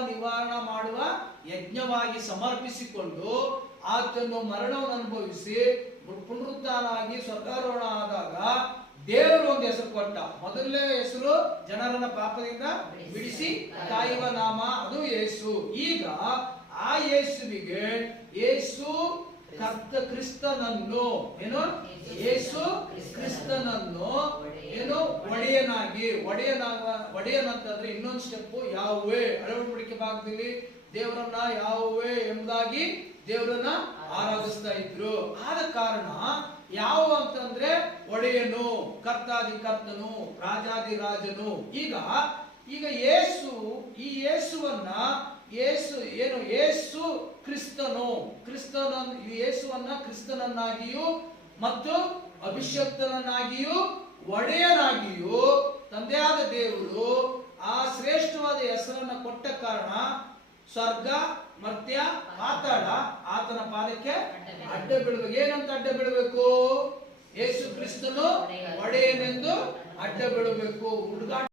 ನಿವಾರಣೆ ಮಾಡುವ ಯಜ್ಞವಾಗಿ ಸಮರ್ಪಿಸಿಕೊಂಡು ಆತನು ಮರಣವನ್ನು ಅನುಭವಿಸಿ ಪುನರುತ್ಥಾನಾಗಿ ಸ್ವರ್ಗಾರೋಹಣ ಆದಾಗ ದೇವರು ಒಂದು ಹೆಸರು ಕೊಟ್ಟ. ಮೊದಲನೇ ಹೆಸರು ಜನರನ್ನ ಪಾಪದಿಂದ ಬಿಡಿಸಿ ಕಾಯುವ ನಾಮ, ಅದು ಯೇಸು. ಈಗ ಆ ಯೇಸುವಿಗೆ ಯೇಸು ಕ್ರಿಸ್ತನನ್ನು ಏನು ಯೇಸು ಕ್ರಿಸ್ತನನ್ನು ಏನು ಒಡೆಯನಂತಂದ್ರೆ ಇನ್ನೊಂದು ಸ್ಟೆಪ್ ಯಾವುವೇ ಅಳವಡಿಕೆ ಭಾಗದಲ್ಲಿ ದೇವರನ್ನ ಯಾವುವೇ ಎಂಬುದಾಗಿ ದೇವರನ್ನ ಆರಾಧಿಸ್ತಾ ಇದ್ರು. ಆದ ಕಾರಣ ಯಾವ ಅಂತಂದ್ರೆ ಒಡೆಯನು, ಕರ್ತಾದಿ ಕರ್ತನು, ರಾಜಾದಿ ರಾಜನು. ಈಗ ಯೇಸು ಈ ಯೇಸುವನ್ನ ಯೇಸು ಯೇಸುವನ್ನ ಕ್ರಿಸ್ತನನ್ನಾಗಿಯೂ ಮತ್ತು ಅಭಿಷಕ್ತನನ್ನಾಗಿಯೂ ಒಡೆಯನಾಗಿಯೂ ತಂದೆಯಾದ ದೇವರು ಆ ಶ್ರೇಷ್ಠವಾದ ಹೆಸರನ್ನ ಕೊಟ್ಟ ಕಾರಣ ಸ್ವರ್ಗ ಮರ್ತ್ಯ ಪಾತಾಳ ಆತನ ಪಾದಕ್ಕೆ ಅಡ್ಡ ಬೀಳಬೇಕು. ಏನಂತ ಅಡ್ಡ ಬೀಳಬೇಕು? ಯೇಸು ಕ್ರಿಸ್ತನು ಒಡೆಯನೆಂದು ಅಡ್ಡ ಬೀಳಬೇಕು. ಹುಡುಗಾಟ